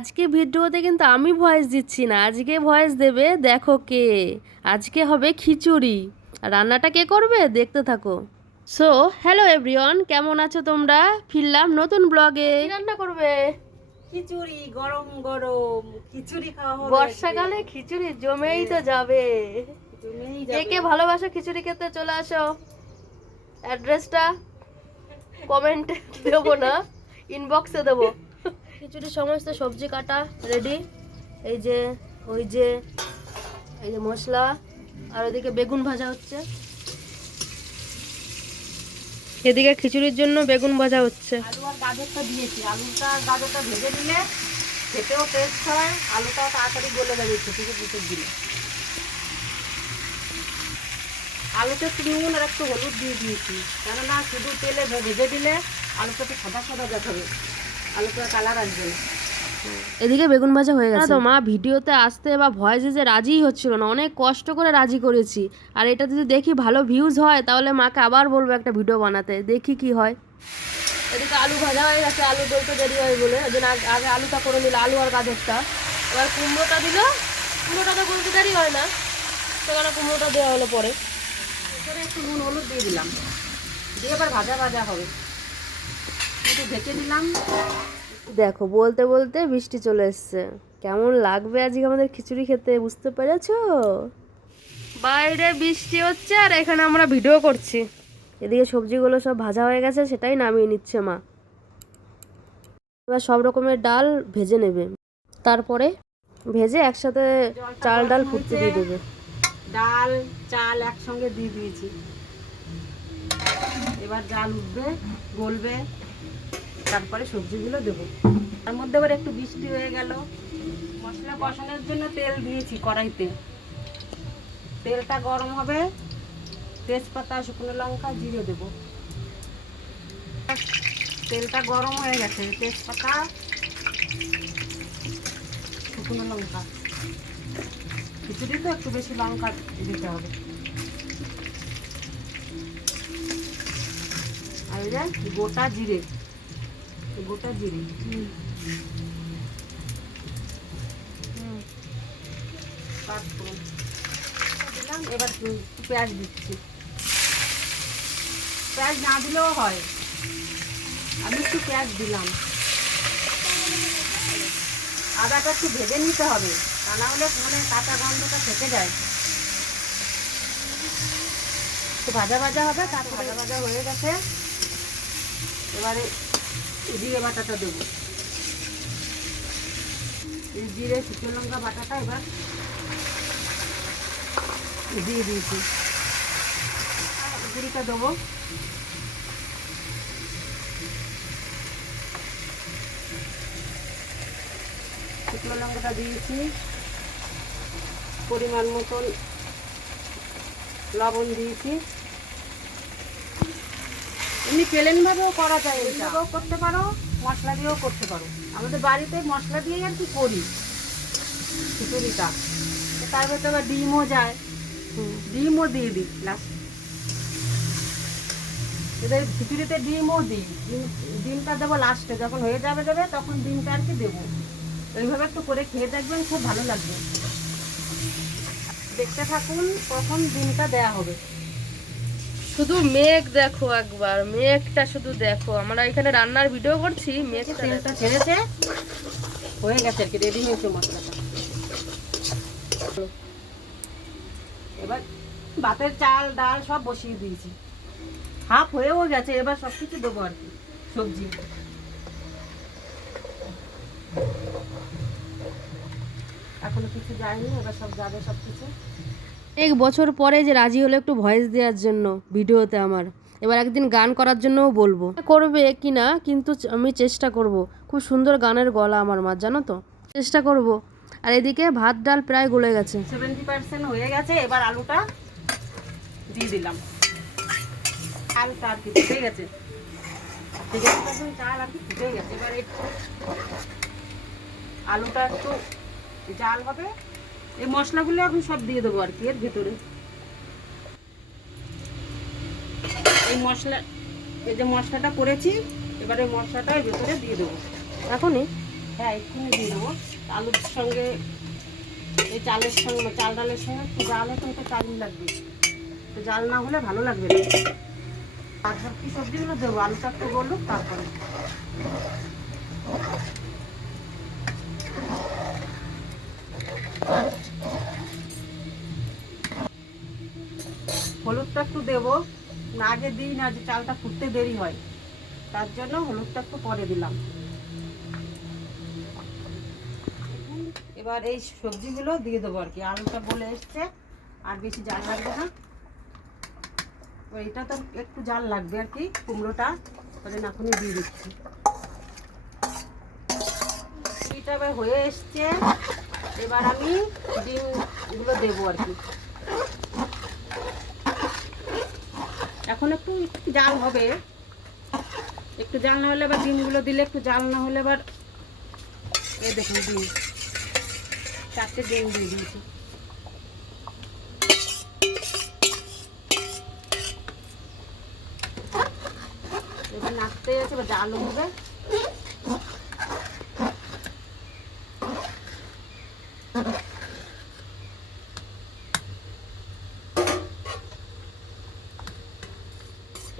আজকে ভিডিওতে কিন্তু আমি ভয়েস দিচ্ছি না, আজকে ভয়েস দেবে দেখো কে। আজকে হবে খিচুড়ি। আর রান্নাটা কে করবে দেখতে থাকো। সো হ্যালো এভরিওয়ান, কেমন আছো তোমরা? ফিরলাম নতুন ব্লগে। কি রান্না করবে? খিচুড়ি, গরম গরম খিচুড়ি খাওয়া হবে। বর্ষাকালে খিচুড়ি জমেই তো যাবে। জমেই কে যাবে। কে ভালোবাসো খিচুড়ি খেতে চলে আসো। অ্যাড্রেসটা কমেন্টে দেবো না, ইনবক্সে দেবো। খিচুড়ির সমস্ত সবজি কাটা রেডি। এই যে, ওই যে, এই যে মশলা, আর ওদিকে বেগুন ভাজা হচ্ছে। এদিকে খিচুড়ির জন্য বেগুন ভাজা হচ্ছে। আলু আর গাজরটা দিয়েছি। আলুটা আর গাজরটা ভেজে দিলে খেতেও টেস্ট হয়, আলুটাও তাড়াতাড়ি গলে যাবে ছোটো পিঠে দিলে। আলুতে একটু নুন আর একটু হলুদ দিয়ে দিয়েছি, কেননা শুধু তেলে ভেজে দিলে আলুটা একটু সাদা সাদা দেখাবে, আলুটা কালার আসবে না। এদিকে বেগুন ভাজা হয়ে গেছে। তো মা ভিডিওতে আসতে বা ভয়েসে যে রাজিই হচ্ছিল না, অনেক কষ্ট করে রাজি করেছি। আর এটা যদি দেখি ভালো ভিউজ হয় তাহলে মাকে আবার বলবো একটা ভিডিও বানাতে, দেখি কি হয়। এদিকে আলু ভাজা হয়ে গেছে, আলু বলতে দেরি হয় বলে ওই আগে আলুটা করে নিল, আলু আর গাজরটা। এবার কুমড়োটা দিল, কুমড়োটা তো বলতে দেরি হয় না, সেখানে কুমড়োটা দেওয়া হলো পরে। এরপরে একটু নুন হলুদ দিয়ে দিলাম, দিয়ে এবার ভাজা ভাজা হবে, একটু ঢেকে দিলাম। দেখো বলতে বলতে বৃষ্টি চলে এসছে। কেমন লাগবে আজকে আমাদের খিচুড়ি খেতে বুঝতে পেরেছো? বাইরে বৃষ্টি হচ্ছে আর এখানে আমরা ভিডিও করছি। এদিকে সবজিগুলো সব ভাজা হয়ে গেছে, সেটাই নামিয়ে নিচ্ছে মা। এবার সব রকমের ডাল ভেজে নেবে, তারপরে ভেজে একসাথে চাল ডাল ফুটতে দিয়ে দেবে। ডাল চাল একসঙ্গে দিয়ে দিয়েছি, এবার ডাল উঠবে, গলবে, তারপরে সবজিগুলো দেবো। তার মধ্যে এবার একটু বৃষ্টি হয়ে গেল। মশলা কষানোর জন্য তেল দিয়েছি কড়াইতে, তেলটা গরম হবে, তেজপাতা শুকনো লঙ্কা জিরে দেবো। তেলটা গরম হয়ে গেছে, তেজপাতা শুকনো লঙ্কা, খিচুড়ি তো একটু বেশি লঙ্কা দিতে হবে। আর এই যে গোটা জিরে, গোটা জিরে দিলাম। এবার পেঁয়াজ দিচ্ছি, পেঁয়াজ না দিলেও হয়, আমি একটু পেঁয়াজ দিলাম। আদাটা একটু ভেজে নিতে হবে, তা না হলে মানে কাঁচা গন্ধটা থেকে যায়। একটু ভাজা ভাজা হবে, তারপর ভাজা ভাজা হয়ে গেছে। এবারে জিরে বাটাটা দেবো, এই জিরে শুকনো লঙ্কা বাটাটা এবার দিয়ে দিয়েছি, গুঁড়িটা দেবো। শুকনো লঙ্কাটা দিয়েছি, পরিমাণ মতন লবণ দিয়েছি। এমনি প্লেনভাবেও করা যায়, এইভাবেও করতে পারো, মশলা দিয়েও করতে পারো। আমাদের বাড়িতে মশলা দিয়েই আর কি করি খিচুড়িটা। তার ভেতরে আবার ডিমও যায়, ডিমও দিয়ে দিই লাস্ট। এদের খিচুড়িতে ডিমও দিই, ডিমটা দেবো লাস্টে, যখন হয়ে যাবে যাবে তখন ডিমটা আর কি দেবো। এইভাবে একটু করে খেয়ে দেখবেন, খুব ভালো লাগবে। দেখতে থাকুন কখন ডিমটা দেয়া হবে। শুধু মেঘ দেখো, একবার মেঘটা শুধু দেখো। আমরা এখানে রান্নার ভিডিও করছি, মেঘটা তেলটা ছেড়েছে, হয়ে গেছে আর কি, রেডি হয়েছে মশলাটা। এবার ভাতের চাল ডাল সব বসিয়ে দিয়েছি, হাফ হয়েও গেছে। এবার সব কিছু দেবো আর কি, সবজি। এখনো কিছু যায়নি, এবার সব যাবে সব কিছু। এক বছর পরে যে রাজি হলো একটু ভয়েস দেওয়ার জন্য ভিডিওতে আমার। এবার একদিন গান করার জন্যও বলবো, করবে কি না কিন্তু আমি চেষ্টা করব। খুব সুন্দর গানের গলা আমার মা, জানো তো, চেষ্টা করব। আর এদিকে ভাত ডাল প্রায় গলে গেছে, 70% হয়ে গেছে। এবার আলুটা দিয়ে দিলাম, আলুটা আর কি ফুটে গেছে, 70% চাল আর কি ফুটে গেছে। এবার একটু আলুটা একটু জাল হবে, এই মশলাগুলো এখন সব দিয়ে দেবো আর কি এর ভেতরে। এই মশলা, এই যে মশলাটা করেছি, এবারে মশলাটা এর ভেতরে দিয়ে দেবো এখনই। হ্যাঁ এক্ষুনি দিয়ে দেবো। আলুর সঙ্গে এই চালের সঙ্গে চাল ডালের সঙ্গে একটু জাল হতে একটু টাইম লাগবে, তো জাল না হলে ভালো লাগবে না। তারপর কি সবজিগুলো দেবো, আলুটা একটু গলুক তারপরে। হলুদটা একটু দেবো, না আগে দিই না, যে চালটা ফুটতে দেরি হয়, তার জন্য হলুদটা একটু পরে দিলাম। এবার এই সবজিগুলো দিয়ে দেবো আর কি। আলুটা গলে এসছে, আর বেশি জাল লাগবে না। এবার এটা তো একটু জাল লাগবে আর কি, কুমড়োটা তাহলে এখনই দিয়ে দিচ্ছি। এটা এবার হয়ে এসছে, এবার আমি ডিমগুলো দেবো আর কি। এখন একটু জাল হবে, একটু জাল না হলে এবার ডিমগুলো দিলে, একটু জাল না হলে এবার এই দেখুন ডিম, 4টে ডিম দিয়ে দিয়েছি। এবার নাড়তে আছে, এবার জাল হবে।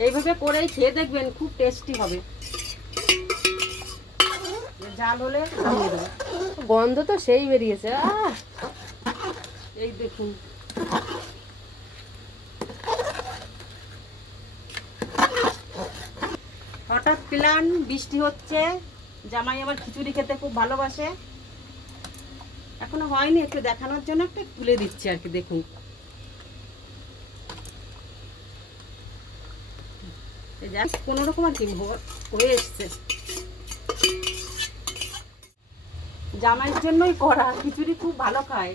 এইভাবে করেই খেয়ে দেখবেন, খুব টেস্টি হবে। জাল হলে নামিয়ে দেবো। গন্ধ তো সেই বেরিয়েছে। এই দেখুন হঠাৎ প্ল্যান, বৃষ্টি হচ্ছে, জামাই আবার খিচুড়ি খেতে খুব ভালোবাসে। এখনো হয়নি, একটু দেখানোর জন্য একটু তুলে দিচ্ছি আর কি। দেখুন কোনো রকম আর কি হয়ে এসছে। জামাইয়ের জন্যই করা, খিচুড়ি খুব ভালো খায়,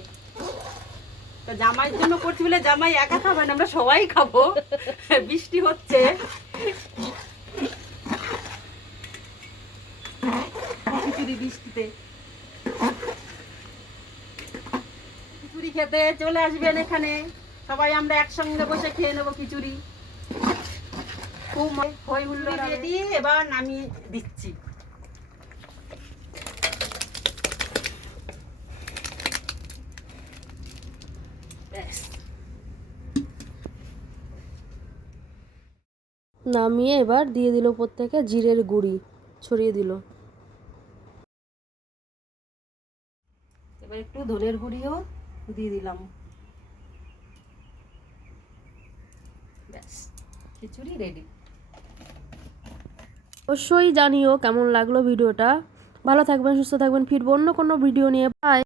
তো জামাইয়ের জন্য করছি বলে জামাই একা খাবে না, আমরা সবাই খাবো। বৃষ্টি হচ্ছে, খিচুড়ি বৃষ্টিতে। খিচুড়ি খেতে চলে আসবেন এখানে, সবাই আমরা একসঙ্গে বসে খেয়ে নেবো খিচুড়ি। খুব হই হুল্লোড় রেডি, এবার নামিয়ে দিচ্ছি। নামিয়ে এবার দিয়ে দিল উপর থেকে জিরের গুঁড়ি, ছড়িয়ে দিল। এবার একটু ধনের গুঁড়িও দিয়ে দিলাম। ব্যাস, খিচুড়ি রেডি। অবশ্যই জানিও কেমন লাগলো ভিডিওটা। ভালো থাকবেন, সুস্থ থাকবেন, ফিরবো অন্য কোনো ভিডিও নিয়ে। বাই।